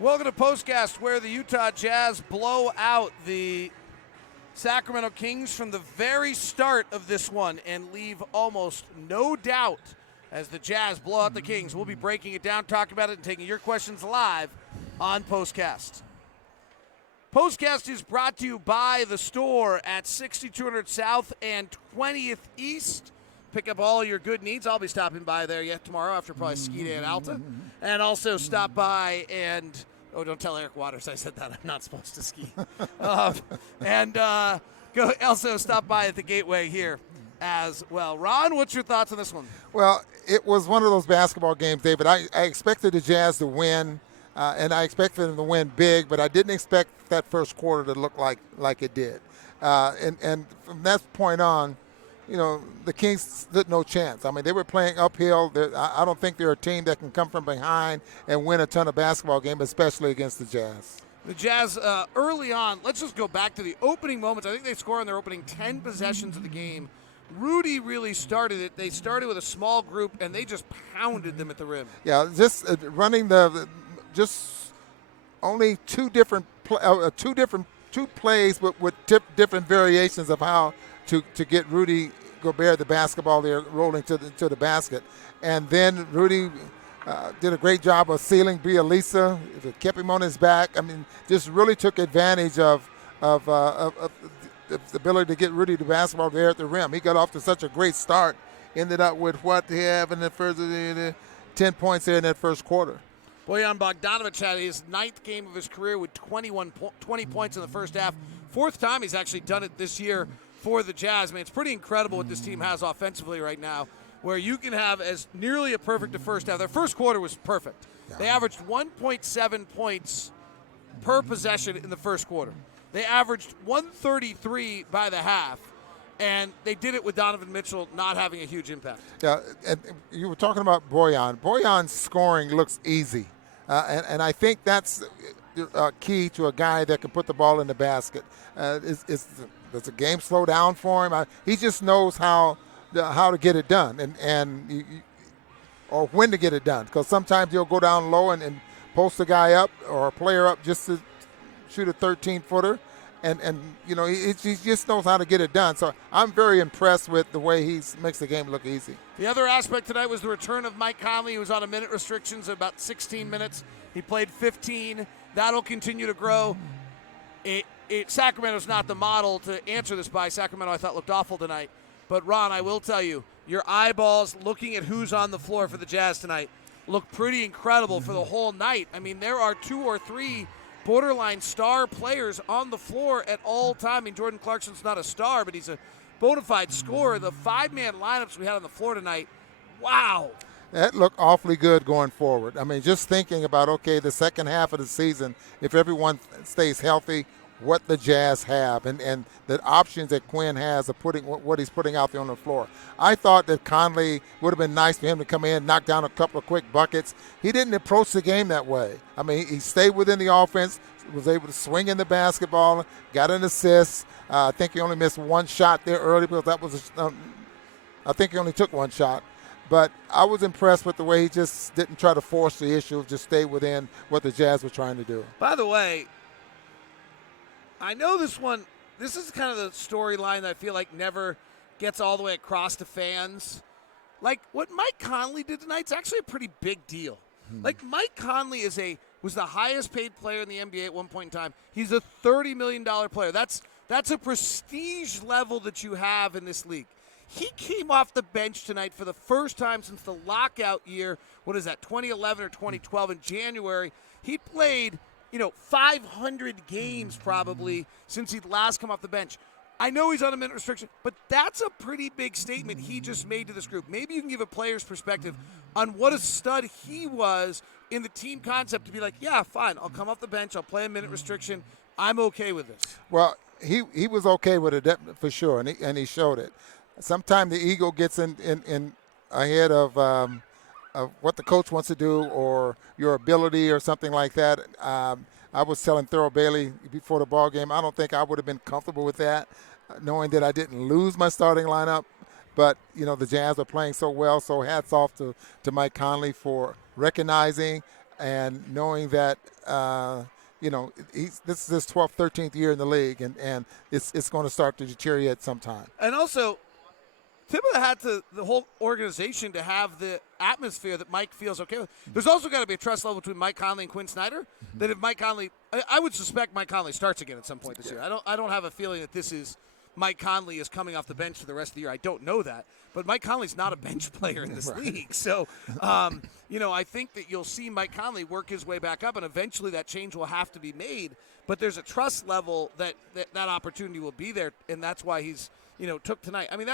Welcome to POSTCAST, where the Utah Jazz blow out the Sacramento Kings from the very start of this one and leave almost no doubt as the Jazz blow out the Kings. We'll be breaking it down, talking about it, and taking your questions live on POSTCAST. POSTCAST is brought to you by the store at 6200 South and 20th East. Pick up all your good needs. I'll be stopping by there yet tomorrow after probably ski day at Alta. And also stop by and, don't tell Eric Waters I said that. I'm not supposed to ski. Go also stop by at the Gateway here as well. Ron, what's your thoughts on this one? Well, it was one of those basketball games, David. I expected the Jazz to win, and I expected them to win big, but I didn't expect that first quarter to look like it did. And from that point on, the Kings stood no chance. I mean, they were playing uphill. I don't think they're a team that can come from behind and win a ton of basketball games, especially against the Jazz. The Jazz, early on, let's just go back to the opening moments. I think they scored on their opening 10 possessions of the game. Rudy really started it. They started with a small group, and they just pounded them at the rim. Yeah, just running just only two plays with different variations of how to get Rudy Gobert the basketball there rolling to the basket. And then Rudy did a great job of sealing Bielisa, kept him on his back. I mean, just really took advantage of the ability to get Rudy the basketball there at the rim. He got off to such a great start, ended up with what they have in the first 10 points there in that first quarter. Bojan Bogdanovic had his ninth game of his career with 20 points in the first half. Fourth time he's actually done it this year for the Jazz. I mean, it's pretty incredible what this team has offensively right now, where you can have as nearly a perfect first half. Their first quarter was perfect. Yeah. They averaged 1.7 points per possession in the first quarter. They averaged 133 by the half, and they did it with Donovan Mitchell not having a huge impact. Yeah, and you were talking about Bojan. Bojan's scoring looks easy, and I think that's key to a guy that can put the ball in the basket. Does the game slow down for him? He just knows how to get it done or when to get it done. Because sometimes he'll go down low and post a guy up or a player up just to shoot a 13-footer. And he just knows how to get it done. So I'm very impressed with the way he makes the game look easy. The other aspect tonight was the return of Mike Conley, who was on a minute restrictions at about 16 minutes. He played 15. That'll continue to grow. Sacramento's not the model to answer this by. Sacramento, I thought, looked awful tonight. But, Ron, I will tell you, your eyeballs looking at who's on the floor for the Jazz tonight look pretty incredible for the whole night. I mean, there are 2 or 3 borderline star players on the floor at all time. I mean, Jordan Clarkson's not a star, but he's a bona fide scorer. The 5-man lineups we had on the floor tonight, wow. That looked awfully good going forward. I mean, just thinking about, the second half of the season, if everyone stays healthy, what the Jazz have and the options that Quinn has of putting what he's putting out there on the floor. I thought that Conley would have been nice for him to come in, knock down a couple of quick buckets. He didn't approach the game that way. I mean, he stayed within the offense, was able to swing in the basketball, got an assist. I think he only missed one shot there early because that was I think he only took one shot. But I was impressed with the way he just didn't try to force the issue, just stay within what the Jazz were trying to do. By the way, I know this is kind of the storyline that I feel like never gets all the way across to fans. Like, what Mike Conley did tonight's actually a pretty big deal. Like, Mike Conley was the highest paid player in the NBA at one point in time. He's a $30 million player. That's a prestige level that you have in this league. He came off the bench tonight for the first time since the lockout year. What is that, 2011 or 2012 in January? He played 500 games probably since he'd last come off the bench. I know he's on a minute restriction, but that's a pretty big statement he just made to this group. Maybe you can give a player's perspective on what a stud he was in the team concept to be like, yeah, fine, I'll come off the bench, I'll play a minute restriction, I'm okay with this. Well, he was okay with it for sure, and he showed it. Sometimes the ego gets in ahead of what the coach wants to do or your ability or something like that. I was telling Thurl Bailey before the ball game, I don't think I would have been comfortable with that, knowing that I didn't lose my starting lineup. But, the Jazz are playing so well, so hats off to Mike Conley for recognizing and knowing that this is his 12th, 13th year in the league, and it's going to start to deteriorate sometime. And also, tip of the hat to the whole organization to have the atmosphere that Mike feels okay with. There's also got to be a trust level between Mike Conley and Quinn Snyder. That if Mike Conley, I would suspect Mike Conley starts again at some point this year. I don't have a feeling that this is Mike Conley is coming off the bench for the rest of the year. I don't know that, but Mike Conley's not a bench player in this league. So, I think that you'll see Mike Conley work his way back up, and eventually that change will have to be made. But there's a trust level that opportunity will be there, and that's why he's took tonight. I mean,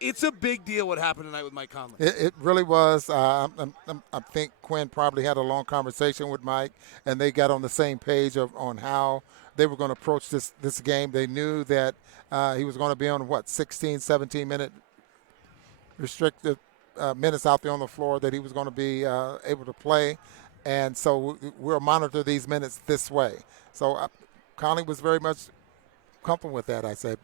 it's a big deal what happened tonight with Mike Conley. It really was. I think Quinn probably had a long conversation with Mike, and they got on the same page on how they were going to approach this game. They knew that he was going to be on, 16, 17-minute restricted minutes out there on the floor that he was going to be able to play. And so we'll monitor these minutes this way. So Conley was very much comfortable with that, I say.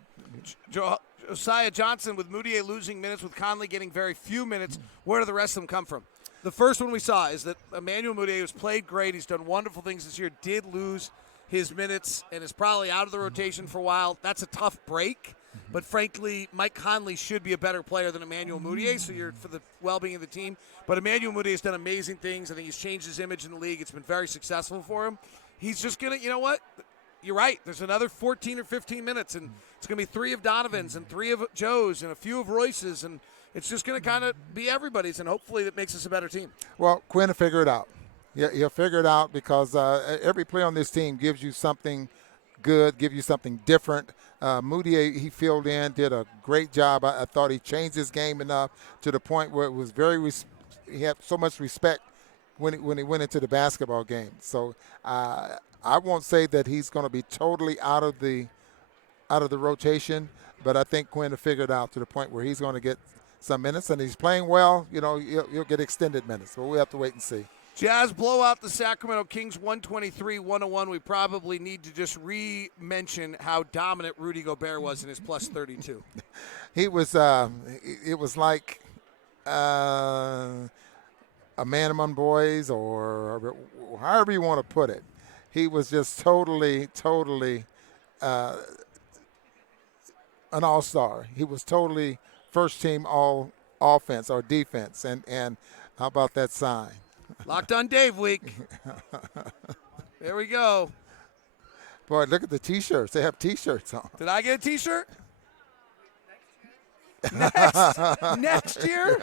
Josiah Johnson with Moutier losing minutes, with Conley getting very few minutes. Where do the rest of them come from? The first one we saw is that Emmanuel Moutier has played great. He's done wonderful things this year, did lose his minutes, and is probably out of the rotation for a while. That's a tough break. But frankly, Mike Conley should be a better player than Emmanuel Moutier, so you're for the well-being of the team. But Emmanuel Moutier has done amazing things. I think he's changed his image in the league. It's been very successful for him. He's just going to, you know what? You're right. There's another 14 or 15 minutes, and it's going to be 3 of Donovan's and 3 of Joe's and a few of Royce's, and it's just going to kind of be everybody's, and hopefully that makes us a better team. Well, Quinn will figure it out. Yeah, he'll figure it out because every player on this team gives you something good, give you something different. Moutier, he filled in, did a great job. I thought he changed his game enough to the point where it was he had so much respect when he went into the basketball game. So I won't say that he's going to be totally out of the rotation, but I think Quinn will figure it out to the point where he's going to get some minutes, and he's playing well. He'll get extended minutes. But we'll have to wait and see. Jazz blow out the Sacramento Kings 123-101. We probably need to just re-mention how dominant Rudy Gobert was in his plus 32. He was. It was like a man among boys, or however you want to put it. He was just totally an all-star. He was totally first-team all offense or defense. And how about that sign? Locked on Dave week. There we go. Boy, look at the T-shirts. They have T-shirts on. Did I get a T-shirt? Next year?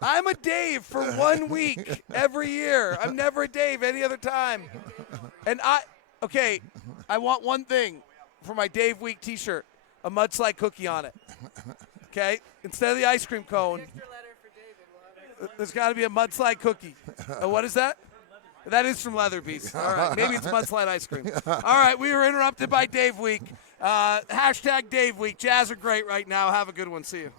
I'm a Dave for 1 week every year. I'm never a Dave any other time. And I want one thing for my Dave Week T-shirt, a mudslide cookie on it. Okay? Instead of the ice cream cone, there's got to be a mudslide cookie. What is that? That is from Leatherby's. All right. Maybe it's mudslide ice cream. All right. We were interrupted by Dave Week. Hashtag Dave Week. Jazz are great right now. Have a good one. See you.